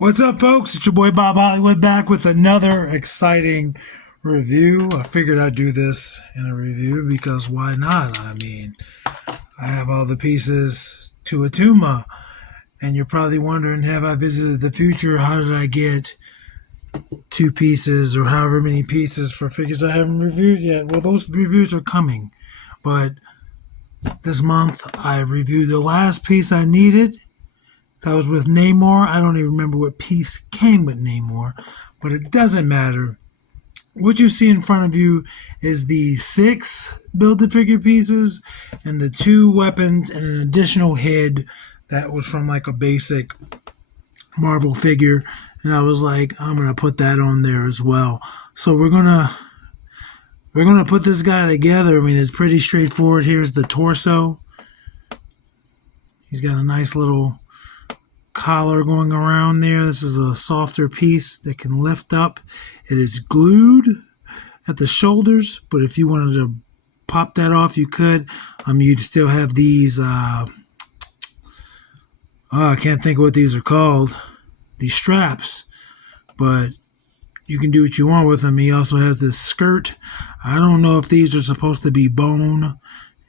What's up, folks? It's your boy Bob Hollywood back with another exciting review. I figured I'd do this in a review because why not? I mean, I have all the pieces to Attuma, and you're probably wondering, have I visited the future? How did I get two pieces or however many pieces for figures I haven't reviewed yet? Well, those reviews are coming, but this month I reviewed the last piece I needed. That was with Namor. I don't even remember what piece came with Namor, but it doesn't matter. What you see in front of you is the 6 Build-A-Figure pieces and the 2 weapons and an additional head that was from like a basic Marvel figure. And I was like, I'm going to put that on there as well. So we're going to put this guy together. I mean, it's pretty straightforward. Here's the torso. He's got a nice little collar going around there. This is a softer piece that can lift up. It is glued at the shoulders, but if you wanted to pop that off, you could. You'd still have these. I can't think of what these are called. These straps, but you can do what you want with them. He also has this skirt. I don't know if these are supposed to be bone.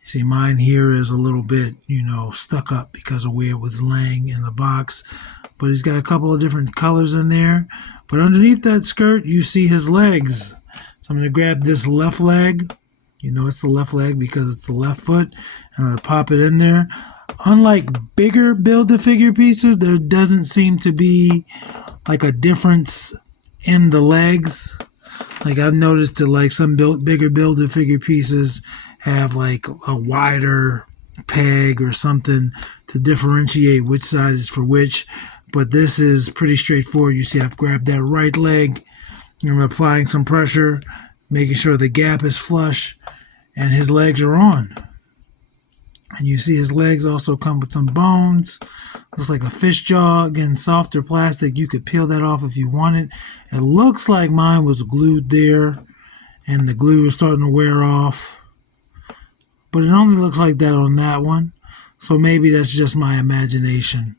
See, mine here is a little bit, stuck up because of where it was laying in the box. But he's got a couple of different colors in there. But underneath that skirt, you see his legs. So I'm going to grab this left leg. It's the left leg because it's the left foot. And I'm going to pop it in there. Unlike bigger Build-A-Figure pieces, there doesn't seem to be like a difference in the legs. Like I've noticed that like some bigger Build-A-Figure pieces have like a wider peg or something to differentiate which side is for which. But this is pretty straightforward. You see I've grabbed that right leg and I'm applying some pressure, making sure the gap is flush, and his legs are on. And you see his legs also come with some bones. Looks like a fish jaw. Again, softer plastic. You could peel that off if you wanted. It looks like mine was glued there and the glue is starting to wear off. But it only looks like that on that one. So maybe that's just my imagination.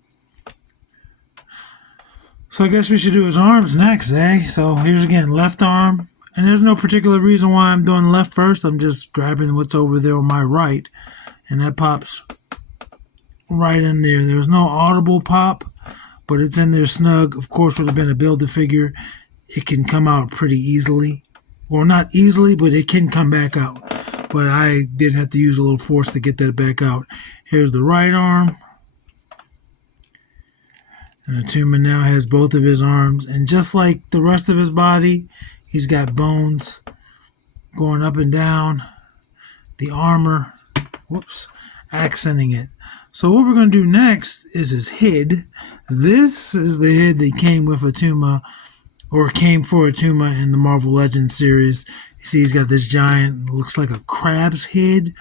So I guess we should do his arms next, eh? So here's again, left arm. And there's no particular reason why I'm doing left first. I'm just grabbing what's over there on my right. And that pops right in there. There's no audible pop, but it's in there snug. Of course, would have been a Build-A-Figure. It can come out pretty easily. Well, not easily, but it can come back out. But I did have to use a little force to get that back out. Here's the right arm. And Attuma now has both of his arms. And just like the rest of his body, he's got bones going up and down. The armor, accenting it. So what we're going to do next is his head. This is the head that came with Attuma, or came for Attuma in the Marvel Legends series. You see he's got this giant, looks like a crab's head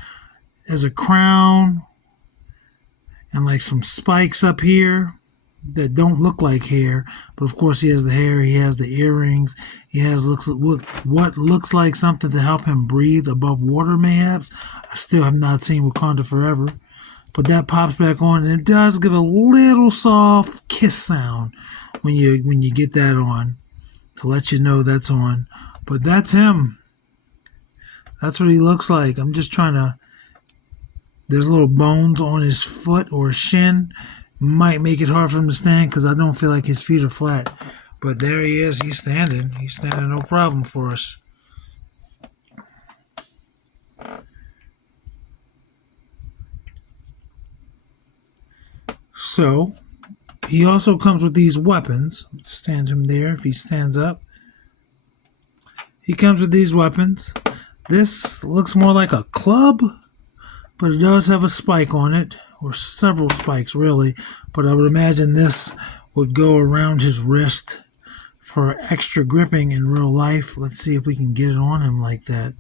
as a crown, and like some spikes up here that don't look like hair, but of course he has the hair, he has the earrings, he has what looks like something to help him breathe above water mayhaps. I still have not seen Wakanda Forever, but that pops back on, and it does give a little soft kiss sound when you get that on to let you know that's on. But that's him. That's what he looks like. I'm just trying to, there's little bones on his foot or shin. Might make it hard for him to stand because I don't feel like his feet are flat. But there he is. He's standing. He's standing no problem for us. So, he also comes with these weapons. Let's stand him there if he stands up. He comes with these weapons. This looks more like a club, but it does have a spike on it, or several spikes really, but I would imagine this would go around his wrist for extra gripping in real life. Let's see if we can get it on him like that.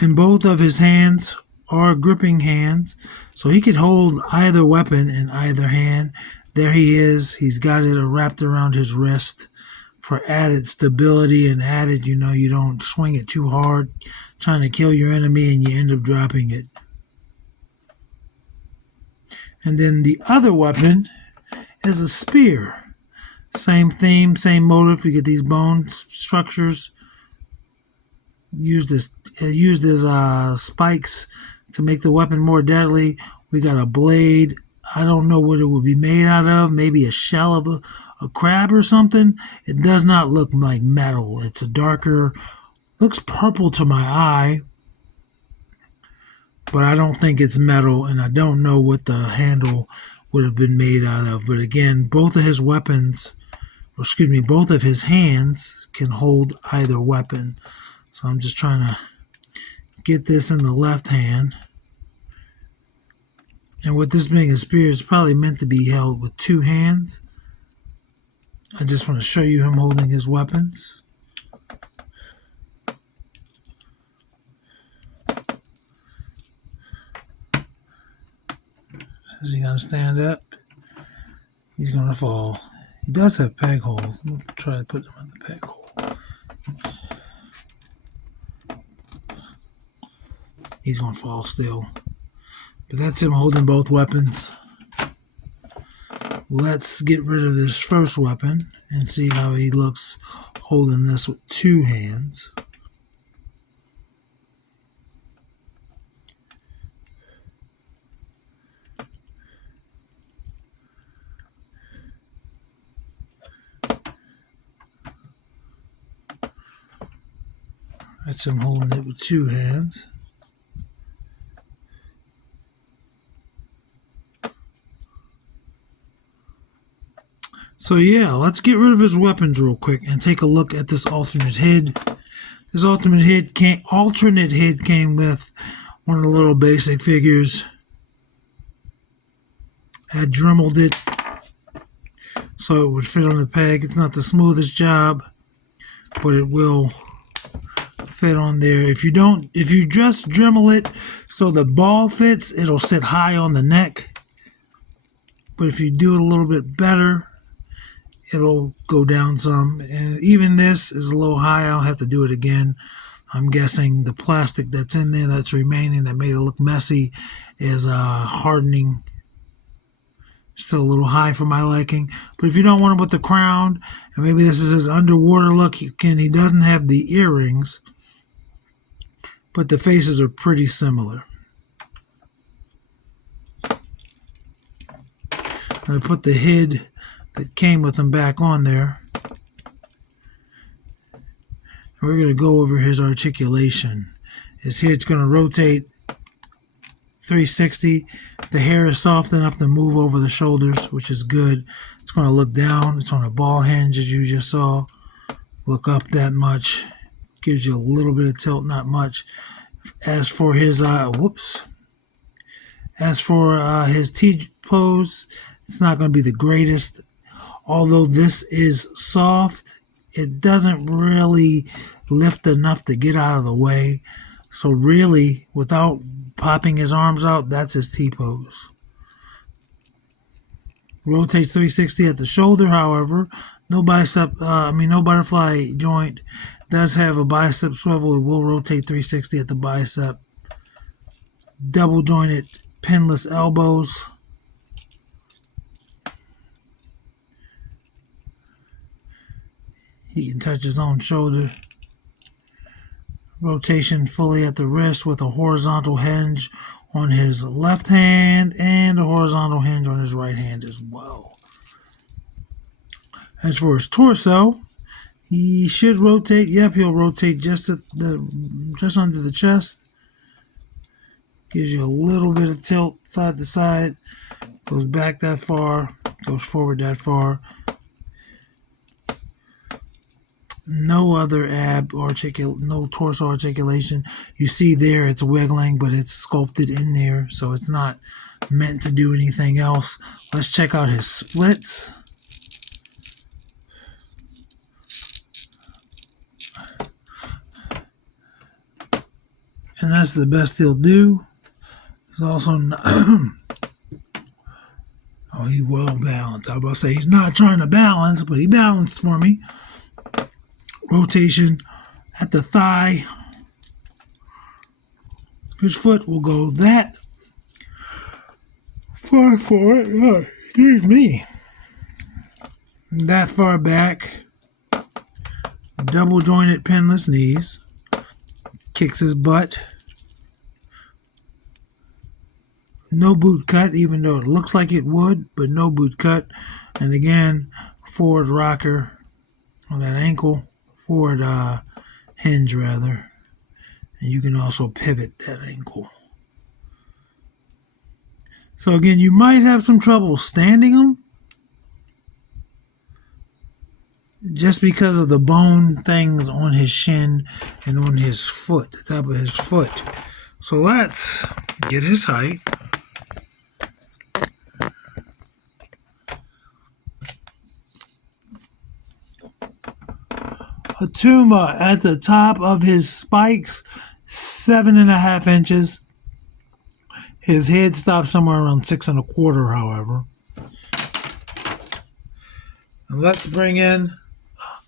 And both of his hands are gripping hands, so he could hold either weapon in either hand. There he is. He's got it wrapped around his wrist for added stability and added, you don't swing it too hard trying to kill your enemy and you end up dropping it. And then the other weapon is a spear. Same theme, same motive. You get these bone structures used as spikes to make the weapon more deadly. We got a blade. I don't know what it would be made out of. Maybe a shell of a crab or something. It does not look like metal. It's a darker, looks purple to my eye, but I don't think it's metal, and I don't know what the handle would have been made out of. But again, both of his weapons, both of his hands can hold either weapon. So I'm just trying to get this in the left hand. And with this being a spear, it's probably meant to be held with two hands. I just want to show you him holding his weapons. Is he going to stand up? He's going to fall. He does have peg holes. I'm going to try to put him in the peg hole. He's going to fall still. But that's him holding both weapons. Let's get rid of this first weapon and see how he looks holding this with two hands. That's him holding it with two hands. So yeah, let's get rid of his weapons real quick and take a look at this alternate head. This alternate head came with one of the little basic figures. I dremeled it so it would fit on the peg. It's not the smoothest job, but it will fit on there. If you just dremel it so the ball fits, it'll sit high on the neck. But if you do it a little bit better, it'll go down some. And even this is a little high. I'll have to do it again. I'm guessing the plastic that's in there that's remaining that made it look messy is hardening. Still a little high for my liking. But if you don't want him with the crown, and maybe this is his underwater look, he doesn't have the earrings, but the faces are pretty similar. I put the head that came with him back on there. And we're going to go over his articulation. His head's going to rotate 360. The hair is soft enough to move over the shoulders, which is good. It's going to look down. It's on a ball hinge, as you just saw. Look up that much. Gives you a little bit of tilt, not much. As for his his T-pose, it's not going to be the greatest. Although this is soft, it doesn't really lift enough to get out of the way. So really, without popping his arms out, that's his T-pose. Rotates 360 at the shoulder, however. No butterfly joint. Does have a bicep swivel. It will rotate 360 at the bicep. Double jointed pinless elbows. He can touch his own shoulder. Rotation fully at the wrist with a horizontal hinge on his left hand and a horizontal hinge on his right hand as well. As for his torso, he should rotate. Yep, he'll rotate just under the chest. Gives you a little bit of tilt side to side. Goes back that far. Goes forward that far. No other no torso articulation. You see there it's wiggling, but it's sculpted in there, so it's not meant to do anything else. Let's check out his splits. And that's the best he'll do. He's also he well balanced. I was about to say he's not trying to balance, but he balanced for me. Rotation at the thigh. His foot will go that far for it. Oh, excuse me. That far back. Double jointed pinless knees. Kicks his butt. No boot cut, even though it looks like it would, but no boot cut. And again, forward rocker on that ankle. Forward hinge, rather. And you can also pivot that ankle. So again, you might have some trouble standing them just because of the bone things on his shin and on his foot, the top of his foot. So let's get his height. Attuma at the top of his spikes, 7.5 inches. His head stops somewhere around 6.25, however. And let's bring in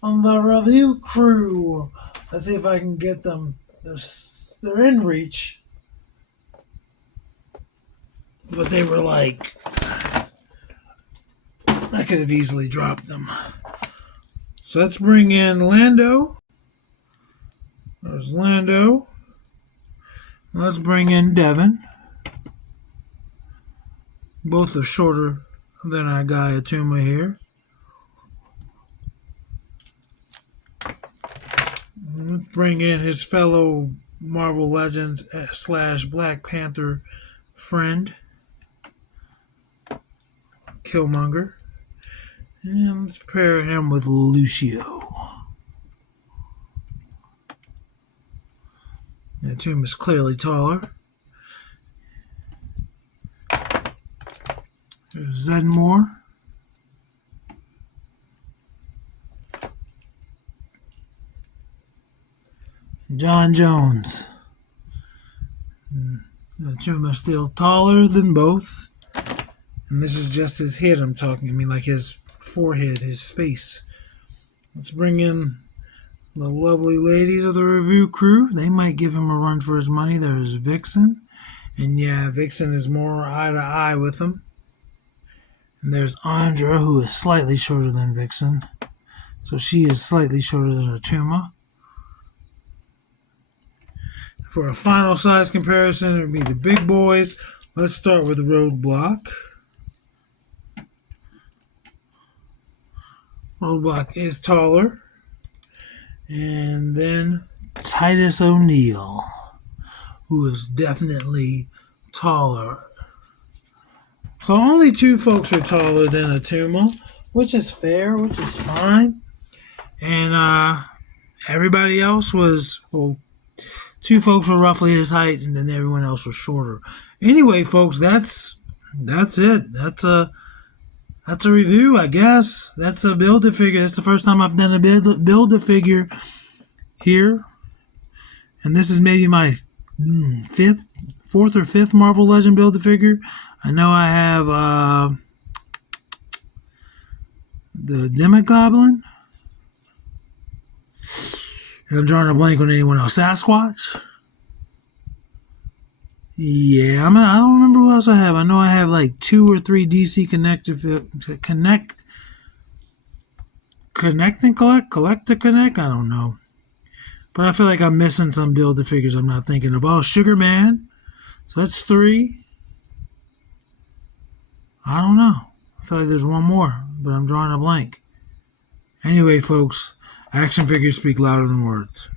the review crew. Let's see if I can get them. They're in reach. But they were like, I could have easily dropped them. So let's bring in Lando. There's Lando. Let's bring in Devin. Both are shorter than our guy Attuma here. Let's bring in his fellow Marvel Legends / Black Panther friend, Killmonger. And let's pair him with Lucio. Attuma's clearly taller. There's Zedmore. John Jones. Attuma's still taller than both. And this is just his head I'm talking. I mean, like his forehead, his face. Let's bring in the lovely ladies of the review crew. They might give him a run for his money. There's Vixen. And yeah, Vixen is more eye to eye with him. And there's Andra, who is slightly shorter than Vixen. So she is slightly shorter than Attuma. For a final size comparison, it would be the big boys. Let's start with Roadblock. Roadblock is taller. And then Titus O'Neil, who is definitely taller. So only two folks are taller than Attuma, which is fair, which is fine. And everybody else was, well, two folks were roughly his height, and then everyone else was shorter. Anyway, folks, that's it. That's a review, I guess. That's a Build-A-Figure. That's the first time I've done a Build-A-Figure here. And this is maybe my fourth or fifth Marvel Legend Build-A-Figure. I know I have the Demogoblin. I'm drawing a blank on anyone else. Sasquatch. Yeah, I don't remember who else I have. I know I have like 2 or 3 DC Connect and Collect to Connect. I don't know. But I feel like I'm missing some Build-A-Figures I'm not thinking of. Oh, Sugar Man. So that's 3. I don't know. I feel like there's one more, but I'm drawing a blank. Anyway, folks, action figures speak louder than words.